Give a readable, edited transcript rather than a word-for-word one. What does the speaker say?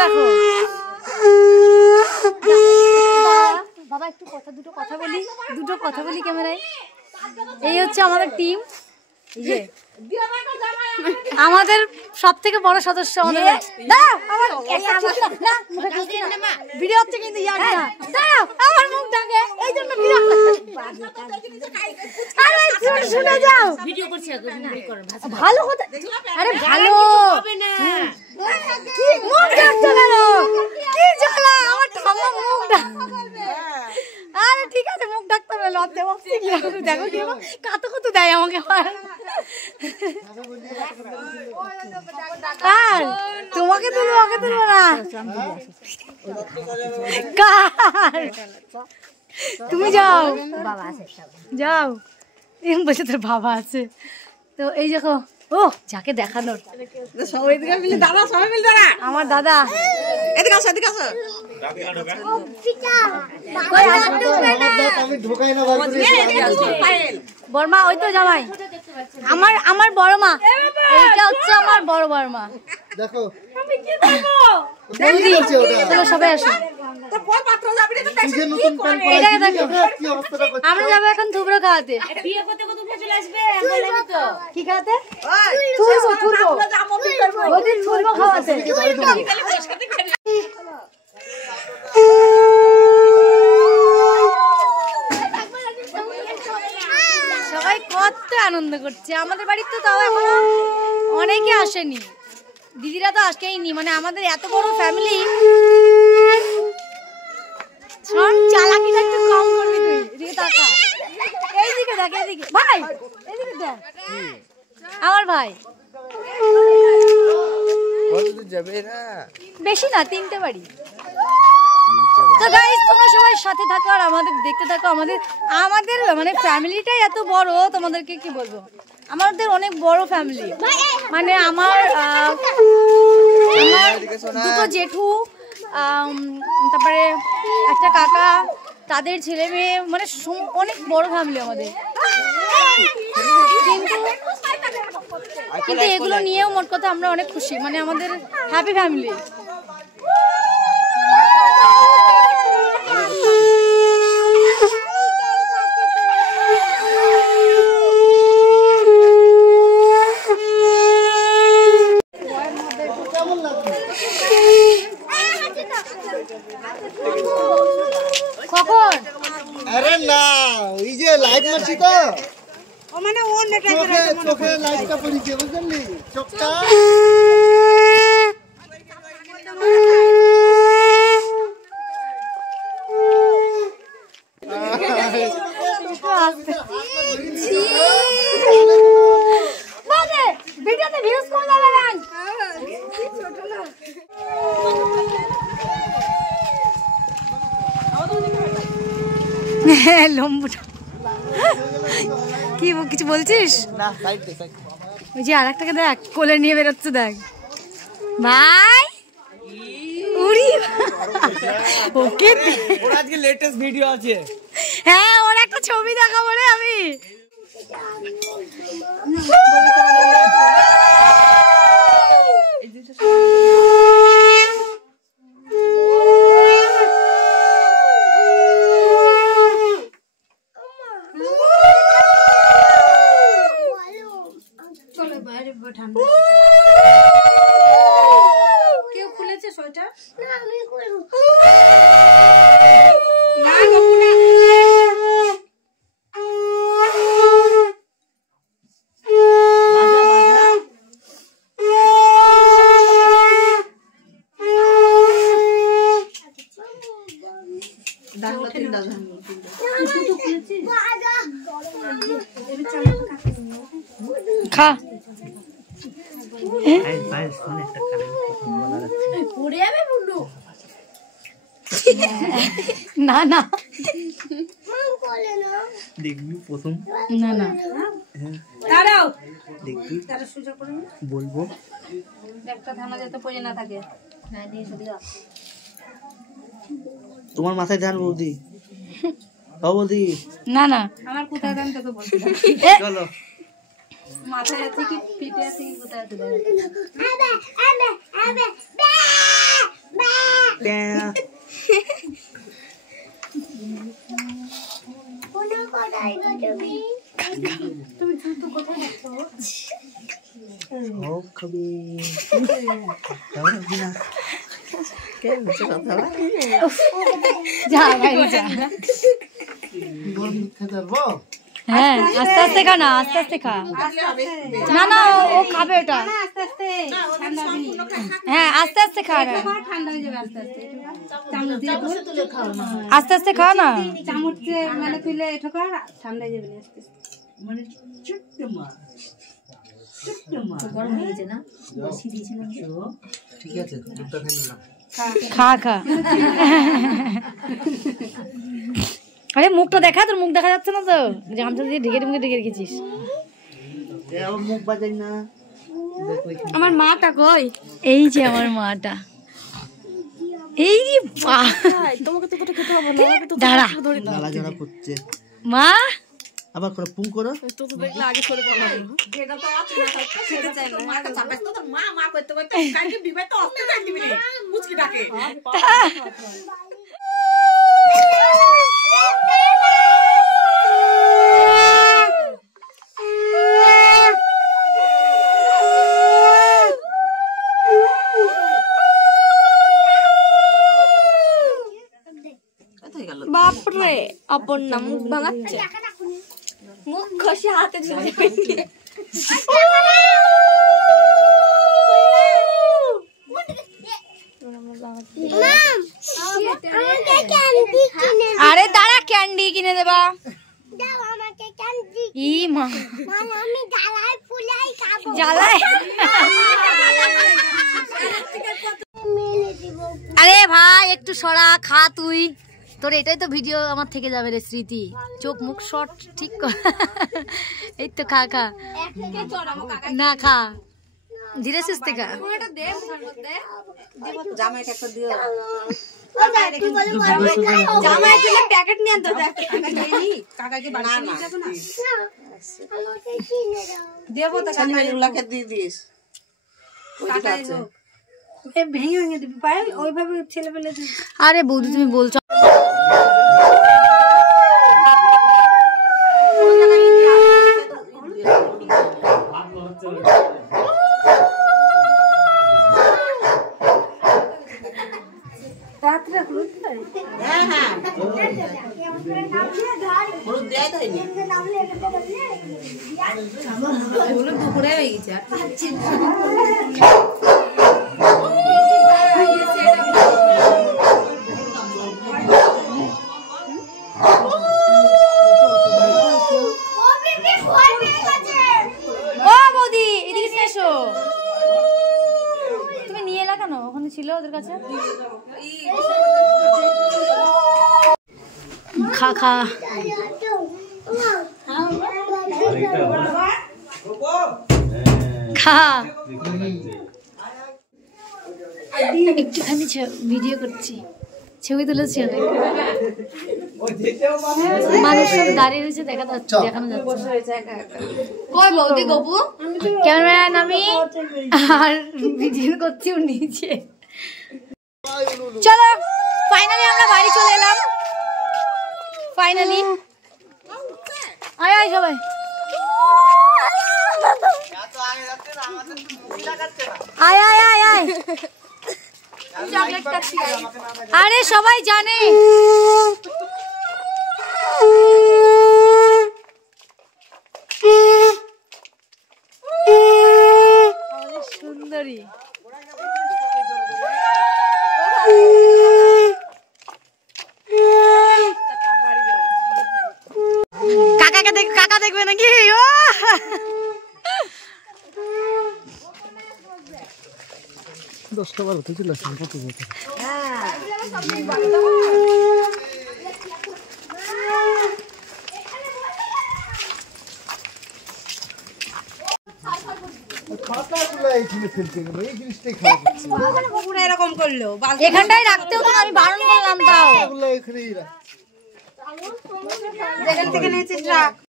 দেখো বাবা, একটু দুটো কথা বলি ক্যামেরায়। এই হচ্ছে আমাদের টিম, আমাদের সব থেকে বড় সদস্য আমাদের। ভিডিও হচ্ছে কিন্তু আমার মুখ ঢাকে, এই জন্য শুনে যাও। ভালো কথা, আরে ভালো মুখ ঢাকছে কেন? কি জ্বালা আমার ঠাম্মা মুখ ঢাক। আরে ঠিক আছে, মুখ ডাকতে হবে, লজ্জা পাচ্ছি। দেখো কি কাতো কত দেয় আমাকে। আর তোমাকে তুলবো, ওকে তুলবো না। তুমি যাও, যাও। বলছে তোর বাবা আছে। তো এই দেখো, ও যাকে দেখানোর আমার দাদা। বড়মা, ওই তো জামাই আমার বড় মা। এইটা হচ্ছে আমার বড় মা। দেখো সবাই আসো, আমরা যাবো এখন থুবড়ো খাওয়াতে। কি খাওয়াতে? খাওয়াতে। সবাই কত আনন্দ করছে আমাদের বাড়িতে। তো তাও এখনো অনেকে আসেনি, দিদিরা তো আসেইনি। মানে আমাদের এত বড় ফ্যামিলি। চালাকিটা একটু কম করবি তুই। এদিকে তাকা, এইদিকে দেখ, এদিকে ভাই, এদিকে দেখ। আমার ভাই বেশি না, 3টে বাড়ি। তো গাইস, তোমরা সবাই সাথে থাকো আর আমাদের দেখতে থাকো। আমাদের মানে ফ্যামিলিটাই এত বড়, তোমাদেরকে কি বলবো। আমাদের অনেক বড় ফ্যামিলি। মানে আমার দুটো জেঠু, তারপরে একটা কাকা, তাদের ছেলে মেয়ে, মানে অনেক বড় ফ্যামিলি আমাদের। কিন্তু এগুলো নিয়েও মোট কথা আমরা অনেক খুশি। মানে আমাদের হ্যাপি ফ্যামিলি। কখন? আরে না, ওই যে লাইট মারছি তো, ও মানে ও চোখে লাইটটা পড়িছে, বুঝলি? চোখটা ভিডিওতে ভিউজ কম যাবে না। লম্বুটা কি কিছু বলছিস? ওই যে আর একটাকে দেখ, কোলে নিয়ে বেরোচ্ছে, দেখ ভাই। ওকে আজকে লেটেস্ট ভিডিও আছে। হ্যাঁ, ওর একটা ছবি দেখাবো রে আমি। কেউ খুলেছে সোয়েটার? না, আমি খুলবো। খা না না দেখবি প্রথম না না দাঁড়াও দেখবি বলবো একটা ধানা যাতে পড়ে না থাকে। তোমার মাথায় ধান বৌদি, বৌদি না না আমার কোথায় ধান তোকে বলছি। চলো মাথায় আছে কি পিঠে আছে কি কোথায় আছে? হবে না কে মিছে কথা বলে যা ভাই যা খেতে পারবো? হ্যাঁ আস্তে আস্তে খা না, আস্তে আস্তে খা। না না ও খাবে ওটা। হ্যাঁ আস্তে আস্তে খা না, আস্তে আস্তে খা না। চামচে মানে তুলে এটা কর ঠান্ডা হয়ে যাবে আস্তে আস্তে। মানে ছোট্ট মাছ গরম হয়ে গেছে না, বসিয়ে দিয়েছিলাম। ঠিক আছে, দুধটা খেয়ে নিলাম। খা খা। আরে মুখটা দেখা, তোর মুখ দেখা যাচ্ছে না তো, গামছা দিয়ে ঢেকে মুখে ঢেকে রেখেছিস। আমার মুখ বাজাই না। আমার মাটা কই? এই যে আমার মাটা। এই তোমাকে তো খেতে হবে না, দাঁড়া জ্বালা জ্বালা করছে মা। আবার করে পুং করো তো দেখলে আগে করে বলো। এটা তো আছে না, খেতে চাই না। মাকে চাপাস তো মা মা করতে করতে কালকে দিবে তো অস্তে না দিবি রে মুচকি ডাকে। বাপরে আপন না, মুখ ভাঙাচ্ছে, মুখ ঘষে হাতে ঝুলে আরে দাঁড়া, ক্যান্ডি কিনে দেবা। ই মা জ্বালায়। আরে ভাই একটু সরা, খা তুই, তোর এটাই তো ভিডিও আমার থেকে যাবে রে স্মৃতি। চোখ মুখ শর্ট ঠিক কর। এই তো খা খা না, খা ধীরে সুস্থে খা। জামাইকে একটা দিও। জামাই দিলে প্যাকেট নিয়ে আনতে দেখ। কাকাকে বাড়ি নিয়ে যাব না। দেবো তো কাকাগুলোকে দিয়ে দিস। কাকাই হোক। এ ভেঙে ভেঙে দিবি পায়েল, ওইভাবে ছেলে পেলে। আরে বৌদি তুমি বলছো হ্যাঁ হ্যাঁ হলুদ দেয় তো হয়নি, হলুদ দুপুরে হয়ে গেছে। ও বৌদি এদিকে এসো। তুমি নিয়ে এলা কেন? ওখানে ছিল ওদের কাছে। খা খা খা, একটুখানি ভিডিও করছি, ছবি তুলেছি অনেক। মানুষ সব দাঁড়িয়ে রয়েছে, দেখানো যাচ্ছে। কই বৌদি গপু? ক্যামেরাম্যান আমি, আর ভিডিও করছি ওর নিচে। চলো ফাইনালি আমরা বাড়ি চলে এলাম। ফাইনালি আয় আয় সবাই। আয় আয় আয় আয়, আরে সবাই জানে। সুন্দরী কাকাকে দেখ, কাকা দেখবে নাকি? ও 10টা বার হতে চলে আসছে কত বলতে। এরকম করলো এখানটাই রাখতে হতো, আমি বারণ করলাম তাও। এখানেই রাখ। যেখান থেকে নিয়েছিস রাখ।